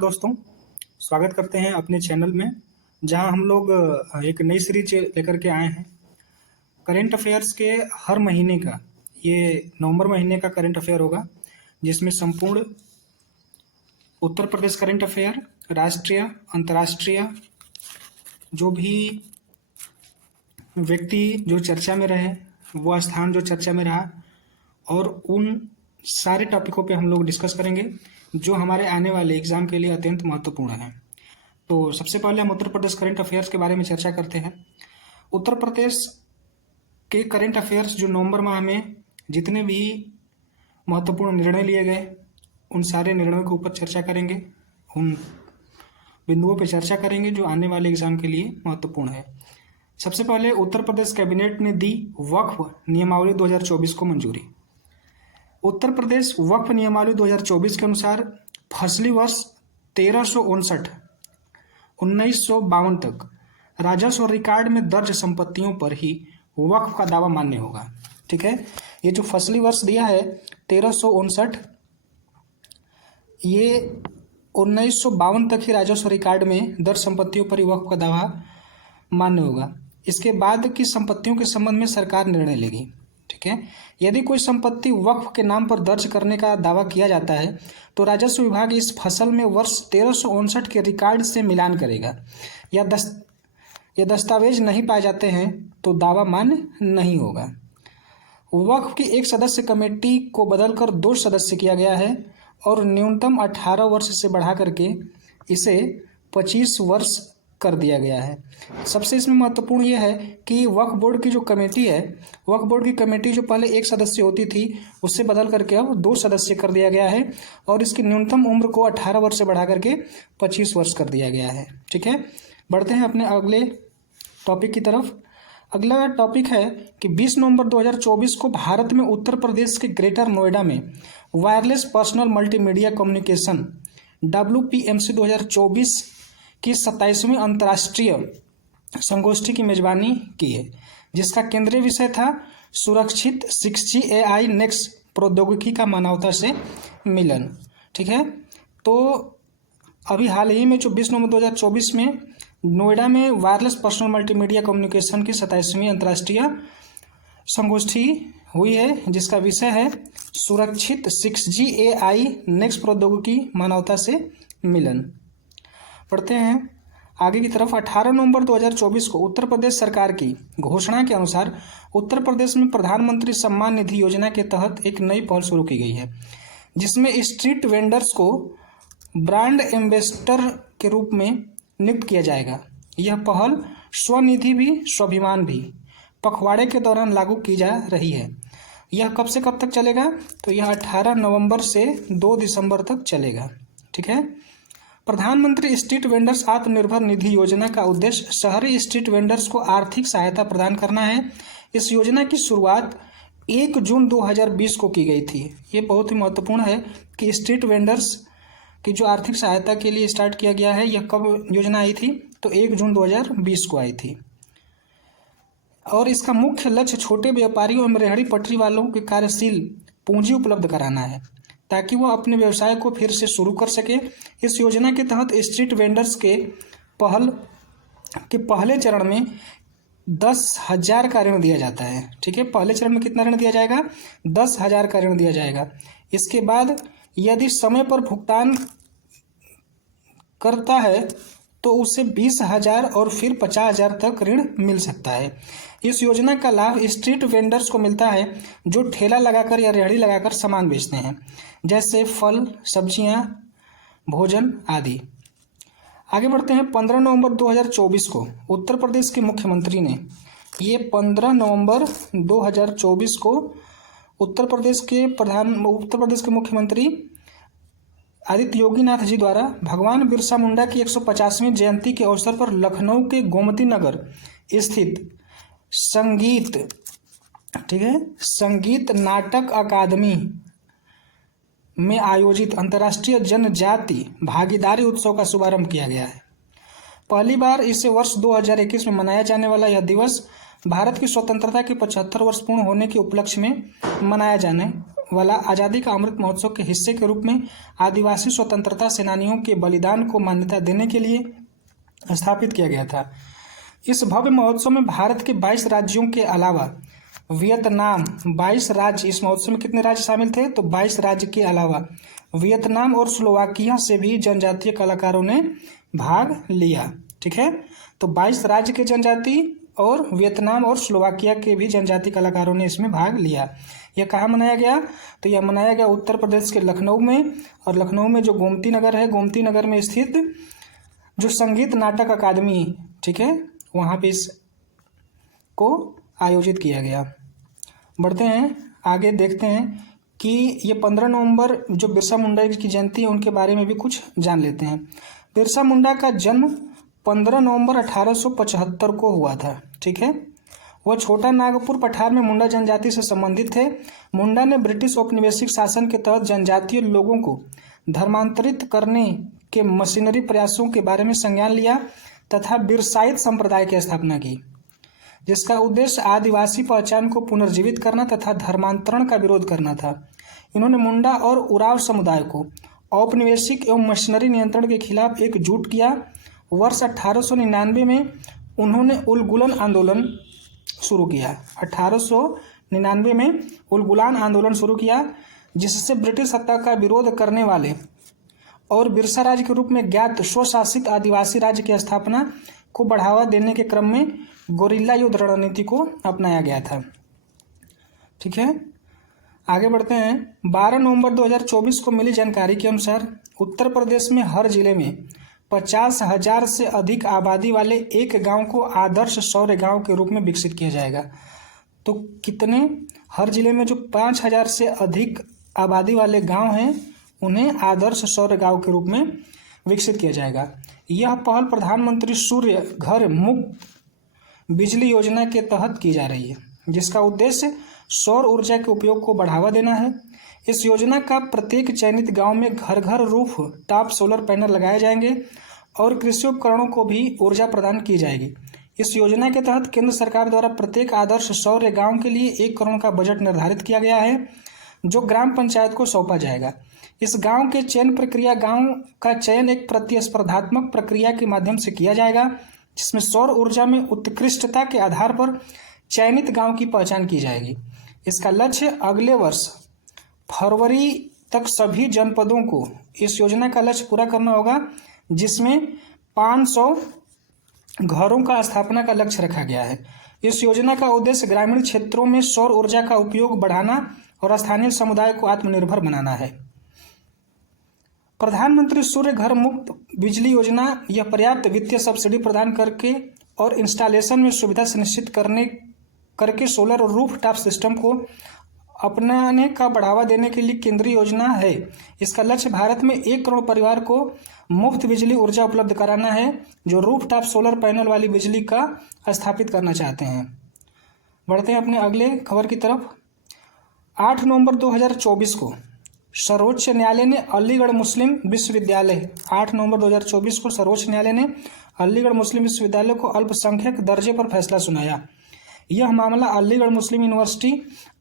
दोस्तों, स्वागत करते हैं अपने चैनल में जहां हम लोग एक नई सीरीज लेकर के आए हैं। करेंट अफेयर्स के हर महीने का ये नवंबर महीने का करेंट अफेयर होगा, जिसमें संपूर्ण उत्तर प्रदेश करेंट अफेयर, राष्ट्रीय अंतर्राष्ट्रीय जो भी व्यक्ति जो चर्चा में रहे, वो स्थान जो चर्चा में रहा, और उन सारे टॉपिकों पे हम लोग डिस्कस करेंगे जो हमारे आने वाले एग्ज़ाम के लिए अत्यंत महत्वपूर्ण हैं। तो सबसे पहले हम उत्तर प्रदेश करंट अफेयर्स के बारे में चर्चा करते हैं। उत्तर प्रदेश के करंट अफेयर्स जो नवंबर माह में जितने भी महत्वपूर्ण निर्णय लिए गए, उन सारे निर्णयों के ऊपर चर्चा करेंगे, उन बिंदुओं पर चर्चा करेंगे जो आने वाले एग्ज़ाम के लिए महत्वपूर्ण है। सबसे पहले उत्तर प्रदेश कैबिनेट ने दी वक्फ नियमावली 2024 को मंजूरी। उत्तर प्रदेश वक्फ नियमावली 2024 के अनुसार फसली वर्ष 1359 तक राजस्व रिकॉर्ड में दर्ज संपत्तियों पर ही वक्फ का दावा मान्य होगा। ठीक है, ये जो फसली वर्ष दिया है 1359, ये 1952 तक ही राजस्व रिकॉर्ड में दर्ज संपत्तियों पर ही वक्फ का दावा मान्य होगा। इसके बाद की संपत्तियों के संबंध में सरकार निर्णय लेगी। ठीक है, यदि कोई संपत्ति वक्फ के नाम पर दर्ज करने का दावा किया जाता है तो राजस्व विभाग इस फसल में वर्ष 1359 के रिकॉर्ड से मिलान करेगा। या दस्तावेज नहीं पाए जाते हैं तो दावा मान्य नहीं होगा। वक्फ की एक सदस्य कमेटी को बदलकर 2 सदस्य किया गया है और न्यूनतम 18 वर्ष से बढ़ा करके इसे 25 वर्ष कर दिया गया है। सबसे इसमें महत्वपूर्ण यह है कि वक्फ बोर्ड की जो कमेटी है, वक्फ बोर्ड की कमेटी जो पहले 1 सदस्य होती थी उससे बदल करके अब 2 सदस्य कर दिया गया है और इसकी न्यूनतम उम्र को 18 वर्ष से बढ़ा करके 25 वर्ष कर दिया गया है। ठीक है, बढ़ते हैं अपने अगले टॉपिक की तरफ। अगला टॉपिक है कि 20 नवंबर 2024 को भारत में उत्तर प्रदेश के ग्रेटर नोएडा में wireless personal multimedia communication WPMC 2024 की 27वीं अंतर्राष्ट्रीय संगोष्ठी की मेजबानी की है, जिसका केंद्रीय विषय था सुरक्षित 6G AI नेक्स्ट प्रौद्योगिकी का मानवता से मिलन। ठीक है, तो अभी हाल ही में जो 20 नवंबर 2024 में नोएडा में वायरलेस पर्सनल मल्टीमीडिया कम्युनिकेशन की 27वीं अंतर्राष्ट्रीय संगोष्ठी हुई है, जिसका विषय है सुरक्षित 6G AI नेक्स्ट प्रौद्योगिकी मानवता से मिलन। पढ़ते हैं आगे की तरफ। 18 नवंबर 2024 को उत्तर प्रदेश सरकार की घोषणा के अनुसार उत्तर प्रदेश में प्रधानमंत्री सम्मान निधि योजना के तहत एक नई पहल शुरू की गई है, जिसमें स्ट्रीट वेंडर्स को ब्रांड एम्बेसडर के रूप में नियुक्त किया जाएगा। यह पहल स्वनिधि भी स्वाभिमान भी पखवाड़े के दौरान लागू की जा रही है। यह कब से कब तक चलेगा? तो यह 18 नवंबर से 2 दिसंबर तक चलेगा। ठीक है, प्रधानमंत्री स्ट्रीट वेंडर्स आत्मनिर्भर निधि योजना का उद्देश्य शहरी स्ट्रीट वेंडर्स को आर्थिक सहायता प्रदान करना है। इस योजना की शुरुआत 1 जून 2020 को की गई थी। ये बहुत ही महत्वपूर्ण है कि स्ट्रीट वेंडर्स की जो आर्थिक सहायता के लिए स्टार्ट किया गया है, यह कब योजना आई थी? तो 1 जून 2020 को आई थी। और इसका मुख्य लक्ष्य छोटे व्यापारियों एवं रेहड़ी पटरी वालों के कार्यशील पूंजी उपलब्ध कराना है, ताकि वह अपने व्यवसाय को फिर से शुरू कर सके। इस योजना के तहत स्ट्रीट वेंडर्स के पहले चरण में 10,000 का ऋण दिया जाता है। ठीक है, पहले चरण में कितना ऋण दिया जाएगा? 10,000 का ऋण दिया जाएगा। इसके बाद यदि समय पर भुगतान करता है तो उसे 20,000 और फिर 50,000 तक ऋण मिल सकता है। इस योजना का लाभ स्ट्रीट वेंडर्स को मिलता है जो ठेला लगाकर या रेहड़ी लगाकर सामान बेचते हैं, जैसे फल, सब्जियां, भोजन आदि। आगे बढ़ते हैं। 15 नवंबर 2024 को उत्तर प्रदेश के मुख्यमंत्री ने, ये 15 नवंबर 2024 को उत्तर प्रदेश के मुख्यमंत्री आदित्य योगीनाथ जी द्वारा भगवान बिरसा मुंडा की 150वीं जयंती के अवसर पर लखनऊ के गोमती नगर स्थित संगीत नाटक अकादमी में आयोजित अंतर्राष्ट्रीय जनजाति भागीदारी उत्सव का शुभारंभ किया गया है। पहली बार इसे वर्ष 2021 में मनाया जाने वाला यह दिवस भारत की स्वतंत्रता के 75 वर्ष पूर्ण होने के उपलक्ष्य में मनाया जाने वाला आज़ादी का अमृत महोत्सव के हिस्से के रूप में आदिवासी स्वतंत्रता सेनानियों के बलिदान को मान्यता देने के लिए स्थापित किया गया था। इस भव्य महोत्सव में भारत के 22 राज्यों के अलावा वियतनाम 22 राज्य, इस महोत्सव में कितने राज्य शामिल थे? तो 22 राज्य के अलावा वियतनाम और स्लोवाकिया से भी जनजातीय कलाकारों ने भाग लिया। ठीक है, तो 22 राज्य के जनजाति और वियतनाम और स्लोवाकिया के भी जनजातीय कलाकारों ने इसमें भाग लिया। यह कहाँ मनाया गया? तो यह मनाया गया उत्तर प्रदेश के लखनऊ में, और लखनऊ में जो गोमती नगर है, गोमती नगर में स्थित जो संगीत नाटक अकादमी, ठीक है, वहाँ पे इसको आयोजित किया गया। बढ़ते हैं आगे, देखते हैं कि ये 15 नवंबर जो बिरसा मुंडा की जयंती है उनके बारे में भी कुछ जान लेते हैं। बिरसा मुंडा का जन्म 15 नवंबर 1875 को हुआ था। ठीक है, वह छोटा नागपुर पठार में मुंडा जनजाति से संबंधित थे। मुंडा ने ब्रिटिश औपनिवेशिक शासन के तहत जनजातीय लोगों को धर्मांतरित करने के मशीनरी प्रयासों के बारे में संज्ञान लिया तथा बिरसाइत संप्रदाय की स्थापना की, जिसका उद्देश्य आदिवासी पहचान को पुनर्जीवित करना तथा धर्मांतरण का विरोध करना था। इन्होंने मुंडा और उराव समुदाय को औपनिवेशिक एवं मशीनरी नियंत्रण के खिलाफ एकजुट किया। वर्ष 1899 में उन्होंने उलगुलन आंदोलन शुरू किया। 1899 में उलगुलान आंदोलन शुरू किया, जिससे ब्रिटिश सत्ता का विरोध करने वाले और बिरसा राज्य के रूप में ज्ञात स्वशासित आदिवासी राज्य की स्थापना को बढ़ावा देने के क्रम में गोरिल्ला युद्ध रणनीति को अपनाया गया था। ठीक है, आगे बढ़ते हैं। 12 नवंबर 2024 को मिली जानकारी के अनुसार उत्तर प्रदेश में हर जिले में 50,000 से अधिक आबादी वाले एक गांव को आदर्श सौर गांव के रूप में विकसित किया जाएगा। तो कितने? हर जिले में जो 5,000 से अधिक आबादी वाले गांव हैं उन्हें आदर्श सौर गांव के रूप में विकसित किया जाएगा। यह पहल प्रधानमंत्री सूर्य घर मुफ्त बिजली योजना के तहत की जा रही है, जिसका उद्देश्य सौर ऊर्जा के उपयोग को बढ़ावा देना है। इस योजना का प्रत्येक चयनित गांव में घर घर रूफ टॉप सोलर पैनल लगाए जाएंगे और कृषि उपकरणों को भी ऊर्जा प्रदान की जाएगी। इस योजना के तहत केंद्र सरकार द्वारा प्रत्येक आदर्श सौर गांव के लिए 1 करोड़ का बजट निर्धारित किया गया है, जो ग्राम पंचायत को सौंपा जाएगा। इस गांव के चयन प्रक्रिया गांव का चयन एक प्रतिस्पर्धात्मक प्रक्रिया के माध्यम से किया जाएगा, जिसमें सौर ऊर्जा में उत्कृष्टता के आधार पर चयनित गांव की पहचान की जाएगी। इसका लक्ष्य अगले वर्ष फरवरी तक सभी जनपदों को इस योजना का लक्ष्य पूरा करना होगा, जिसमें 500 घरों का स्थापना का लक्ष्य रखा गया है। इस योजना का उद्देश्य ग्रामीण क्षेत्रों में सौर ऊर्जा का उपयोग बढ़ाना और स्थानीय समुदाय को आत्मनिर्भर बनाना है। प्रधानमंत्री सूर्य घर मुफ्त बिजली योजना यह पर्याप्त वित्तीय सब्सिडी प्रदान करके और इंस्टॉलेशन में सुविधा सुनिश्चित करके सोलर और रूफ टॉप सिस्टम को अपनाने का बढ़ावा देने के लिए केंद्रीय योजना है। इसका लक्ष्य भारत में 1 करोड़ परिवार को मुफ्त बिजली ऊर्जा उपलब्ध कराना है, जो रूफ टॉप सोलर पैनल वाली बिजली का स्थापित करना चाहते हैं। बढ़ते हैं अपने अगले खबर की तरफ। 8 नवंबर 2024 को सर्वोच्च न्यायालय ने अलीगढ़ मुस्लिम विश्वविद्यालय 8 नवंबर 2024 को सर्वोच्च न्यायालय ने अलीगढ़ मुस्लिम विश्वविद्यालय को अल्पसंख्यक दर्जे पर फैसला सुनाया। यह मामला अलीगढ़ मुस्लिम यूनिवर्सिटी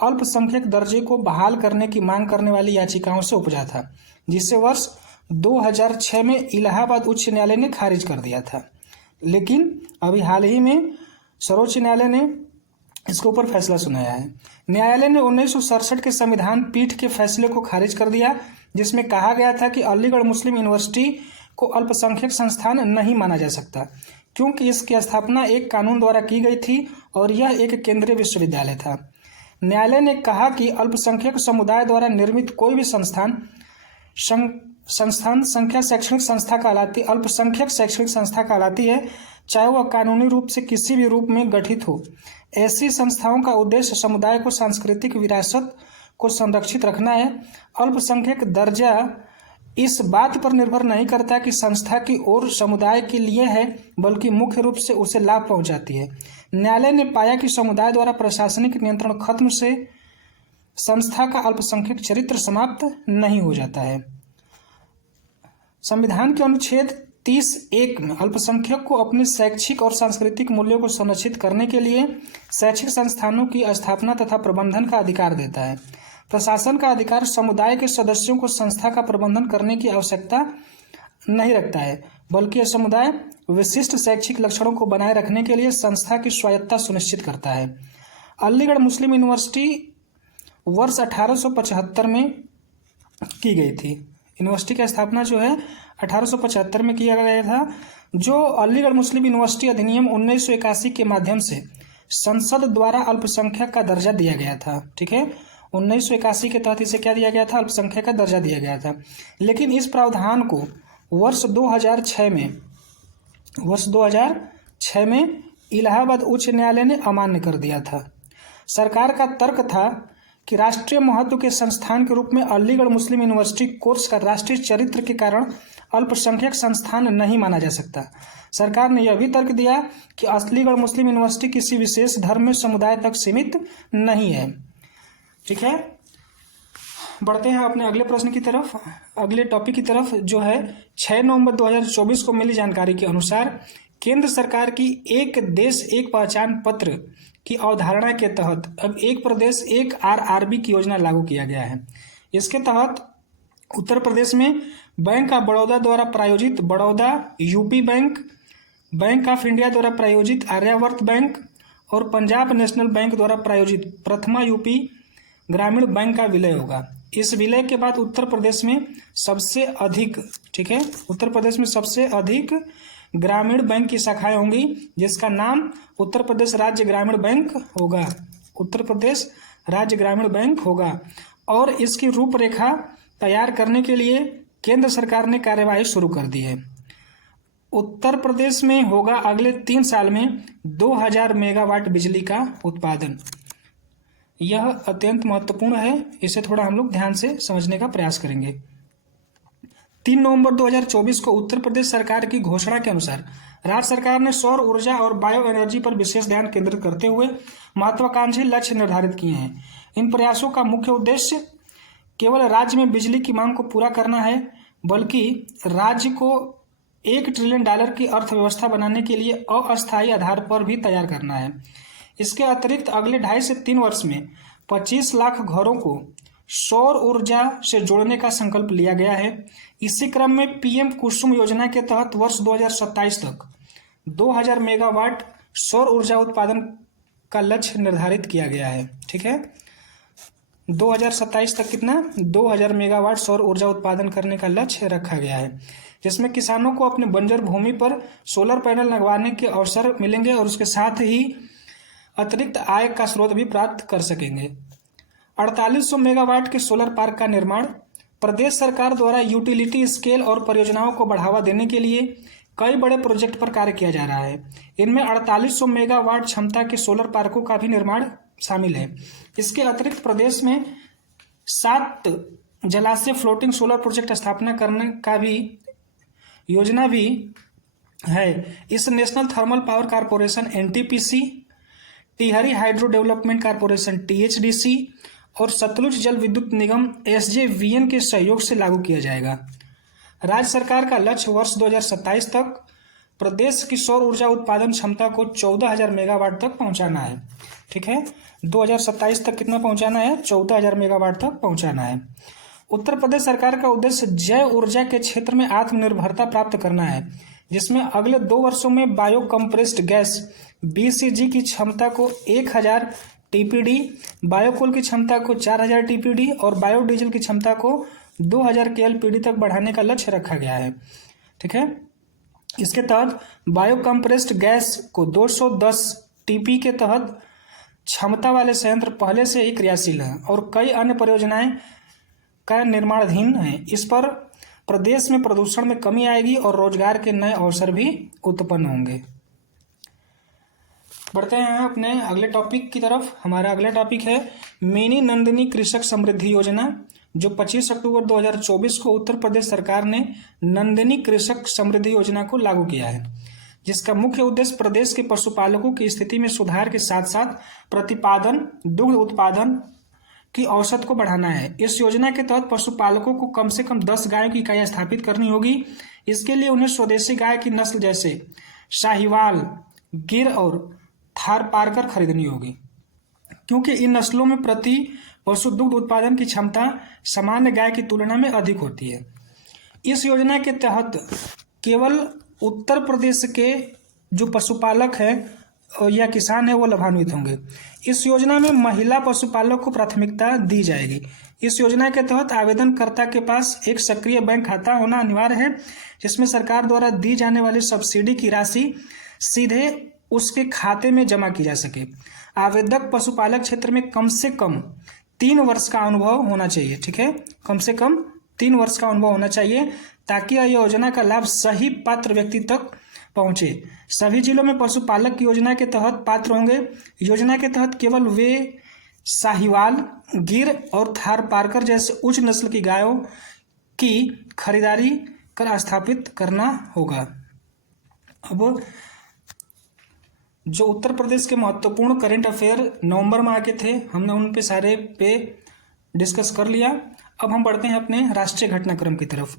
अल्पसंख्यक दर्जे को बहाल करने की मांग करने वाली याचिकाओं से उपजा था, जिसे वर्ष 2006 में इलाहाबाद उच्च न्यायालय ने खारिज कर दिया था। लेकिन अभी हाल ही में सर्वोच्च न्यायालय ने इसके ऊपर फैसला सुनाया है। न्यायालय ने 1967 के संविधान पीठ के फैसले को खारिज कर दिया, जिसमें कहा गया था कि अलीगढ़ मुस्लिम यूनिवर्सिटी को अल्पसंख्यक संस्थान नहीं माना जा सकता, क्योंकि इसकी स्थापना एक कानून द्वारा की गई थी और यह एक केंद्रीय विश्वविद्यालय था। न्यायालय ने कहा कि अल्पसंख्यक समुदाय द्वारा निर्मित कोई भी संस्थान संख्या शैक्षणिक संस्था कहलाती अल्पसंख्यक शैक्षणिक संस्था कहलाती है, चाहे वह कानूनी रूप से किसी भी रूप में गठित हो। ऐसी संस्थाओं का उद्देश्य समुदाय को सांस्कृतिक विरासत को संरक्षित रखना है। अल्पसंख्यक दर्जा इस बात पर निर्भर नहीं करता कि संस्था की ओर समुदाय के लिए है, बल्कि मुख्य रूप से उसे लाभ पहुंचाती है। न्यायालय ने पाया कि समुदाय द्वारा प्रशासनिक नियंत्रण खत्म से संस्था का अल्पसंख्यक चरित्र समाप्त नहीं हो जाता है। संविधान के अनुच्छेद 30(1) में अल्पसंख्यक को अपने शैक्षिक और सांस्कृतिक मूल्यों को संरक्षित करने के लिए शैक्षिक संस्थानों की स्थापना तथा प्रबंधन का अधिकार देता है। प्रशासन का अधिकार समुदाय के सदस्यों को संस्था का प्रबंधन करने की आवश्यकता नहीं रखता है, बल्कि यह समुदाय विशिष्ट शैक्षिक लक्षणों को बनाए रखने के लिए संस्था की स्वायत्तता सुनिश्चित करता है। अलीगढ़ मुस्लिम यूनिवर्सिटी वर्ष 1875 में की गई थी। यूनिवर्सिटी की स्थापना जो है 1875 में किया गया था, जो अलीगढ़ मुस्लिम यूनिवर्सिटी अधिनियम 1981 के माध्यम से संसद द्वारा अल्पसंख्यक का दर्जा दिया गया था। ठीक है, 1981 के तहत इसे क्या दिया गया था? अल्पसंख्यक का दर्जा दिया गया था। लेकिन इस प्रावधान को वर्ष 2006 में इलाहाबाद उच्च न्यायालय ने अमान्य कर दिया था। सरकार का तर्क था कि राष्ट्रीय महत्व के संस्थान के रूप में अलीगढ़ मुस्लिम यूनिवर्सिटी कोर्स का राष्ट्रीय चरित्र के कारण अल्पसंख्यक संस्थान नहीं माना जा सकता। सरकार ने यह भी तर्क दिया कि अलीगढ़ मुस्लिम यूनिवर्सिटी किसी विशेष धर्म में समुदाय तक सीमित नहीं है। ठीक है, बढ़ते हैं अपने अगले प्रश्न की तरफ, अगले टॉपिक की तरफ, जो है 6 नवंबर 2024 को मिली जानकारी के अनुसार केंद्र सरकार की एक देश एक पहचान पत्र की अवधारणा के तहत अब एक प्रदेश एक आरआरबी की योजना लागू किया गया है। इसके तहत उत्तर प्रदेश में बैंक ऑफ बड़ौदा द्वारा प्रायोजित Baroda UP bank, bank of India द्वारा प्रायोजित आर्यावर्त बैंक और पंजाब नेशनल बैंक द्वारा प्रायोजित प्रथमा यूपी ग्रामीण बैंक का विलय होगा। इस विलय के बाद उत्तर प्रदेश में सबसे अधिक, ठीक है, उत्तर प्रदेश में सबसे अधिक ग्रामीण बैंक की शाखाएं होंगी, जिसका नाम उत्तर प्रदेश राज्य ग्रामीण बैंक होगा। उत्तर प्रदेश राज्य ग्रामीण बैंक होगा और इसकी रूपरेखा तैयार करने के लिए केंद्र सरकार ने कार्यवाही शुरू कर दी है। उत्तर प्रदेश में होगा अगले 3 साल में 2000 मेगावाट बिजली का उत्पादन। यह अत्यंत महत्वपूर्ण है, इसे थोड़ा हम लोग ध्यान से समझने का प्रयास करेंगे। 3 नवंबर 2024 को उत्तर प्रदेश सरकार की घोषणा के अनुसार राज्य सरकार ने सौर ऊर्जा और बायो एनर्जी पर विशेष ध्यान केंद्रित करते हुए महत्वाकांक्षी लक्ष्य निर्धारित किए हैं। इन प्रयासों का मुख्य उद्देश्य केवल राज्य में बिजली की मांग को पूरा करना है, बल्कि राज्य को $1 ट्रिलियन की अर्थव्यवस्था बनाने के लिए अस्थायी आधार पर भी तैयार करना है। इसके अतिरिक्त अगले 2.5 से 3 वर्ष में 25 लाख घरों को सौर ऊर्जा से जोड़ने का संकल्प लिया गया है। इसी क्रम में पीएम कुसुम योजना के तहत वर्ष 2027 तक 2000 मेगावाट सौर ऊर्जा उत्पादन का लक्ष्य निर्धारित किया गया है। ठीक है, 2027 तक कितना? 2000 मेगावाट सौर ऊर्जा उत्पादन करने का लक्ष्य रखा गया है, जिसमें किसानों को अपने बंजर भूमि पर सोलर पैनल लगवाने के अवसर मिलेंगे और उसके साथ ही अतिरिक्त आय का स्रोत भी प्राप्त कर सकेंगे। 4800 मेगावाट के सोलर पार्क का निर्माण प्रदेश सरकार द्वारा यूटिलिटी स्केल और परियोजनाओं को बढ़ावा देने के लिए कई बड़े प्रोजेक्ट पर कार्य किया जा रहा है। इनमें 4800 मेगावाट क्षमता के सोलर पार्कों का भी निर्माण शामिल है। इसके अतिरिक्त प्रदेश में 7 जलाशय फ्लोटिंग सोलर प्रोजेक्ट स्थापना करने का भी योजना भी है। इस national thermal power corporation NTPC, Tehri hydro development corporation THDC और सतलुज जल विद्युत निगम एसजेवीएन के सहयोग से लागू किया जाएगा। राज्य सरकार का लक्ष्य वर्ष 2027 तक प्रदेश की सौर ऊर्जा उत्पादन क्षमता को 14,000 मेगावाट तक पहुंचाना है। ठीक है, 2027 तक कितना पहुंचाना है? 14,000 मेगावाट तक पहुंचाना है। उत्तर प्रदेश सरकार का उद्देश्य जैव ऊर्जा के क्षेत्र में आत्मनिर्भरता प्राप्त करना है, जिसमें अगले 2 वर्षों में बायो कंप्रेस्ड गैस बीसीजी की क्षमता को 1000 टीपीडी, बायोकोल की क्षमता को 4000 टीपीडी और बायोडीजल की क्षमता को 2000 केएलपीडी तक बढ़ाने का लक्ष्य रखा गया है। ठीक है, इसके तहत बायो कंप्रेस्ड गैस को 210 टीपी के तहत क्षमता वाले संयंत्र पहले से ही क्रियाशील हैं और कई अन्य परियोजनाएं का निर्माणाधीन है। इस पर प्रदेश में प्रदूषण में कमी आएगी और रोजगार के नए अवसर भी उत्पन्न होंगे। बढ़ते हैं अपने अगले टॉपिक की तरफ। हमारा अगला टॉपिक है मिनी नंदिनी कृषक समृद्धि योजना, जो 25 अक्टूबर 2024 को उत्तर प्रदेश सरकार ने नंदिनी कृषक समृद्धि योजना को लागू किया है, जिसका मुख्य उद्देश्य प्रदेश के पशुपालकों की स्थिति में सुधार के साथ साथ प्रतिपादन, दुग्ध उत्पादन, की औसत को बढ़ाना है। इस योजना के तहत पशुपालकों को कम से कम 10 गायों की इकाई स्थापित करनी होगी। इसके लिए उन्हें स्वदेशी गाय की नस्ल जैसे शाहीवाल, गिर और थारपारकर खरीदनी होगी, क्योंकि इन नस्लों में प्रति पशु दुग्ध उत्पादन की क्षमता सामान्य गाय की तुलना में अधिक होती है। इस योजना के तहत केवल उत्तर प्रदेश के जो पशुपालक हैं या किसान है वो लाभान्वित होंगे। इस योजना में महिला पशुपालक को प्राथमिकता दी जाएगी। इस योजना के तहत आवेदनकर्ता के पास एक सक्रिय बैंक खाता होना अनिवार्य है, जिसमें सरकार द्वारा दी जाने वाली सब्सिडी की राशि सीधे उसके खाते में जमा की जा सके। आवेदक पशुपालक क्षेत्र में कम से कम 3 वर्ष का अनुभव होना चाहिए। ठीक है, कम से कम 3 वर्ष का अनुभव होना चाहिए, ताकि यह योजना का लाभ सही पात्र व्यक्ति तक पहुंचे। सभी जिलों में पशुपालक की योजना के तहत पात्र होंगे। योजना के तहत केवल वे साहिवाल, गिर और थारपारकर जैसे उच्च नस्ल की गायों की खरीदारी कर स्थापित करना होगा। अब जो उत्तर प्रदेश के महत्वपूर्ण करंट अफेयर नवंबर में आके थे, हमने उन पे सारे पे डिस्कस कर लिया। अब हम बढ़ते हैं अपने राष्ट्रीय घटनाक्रम की तरफ।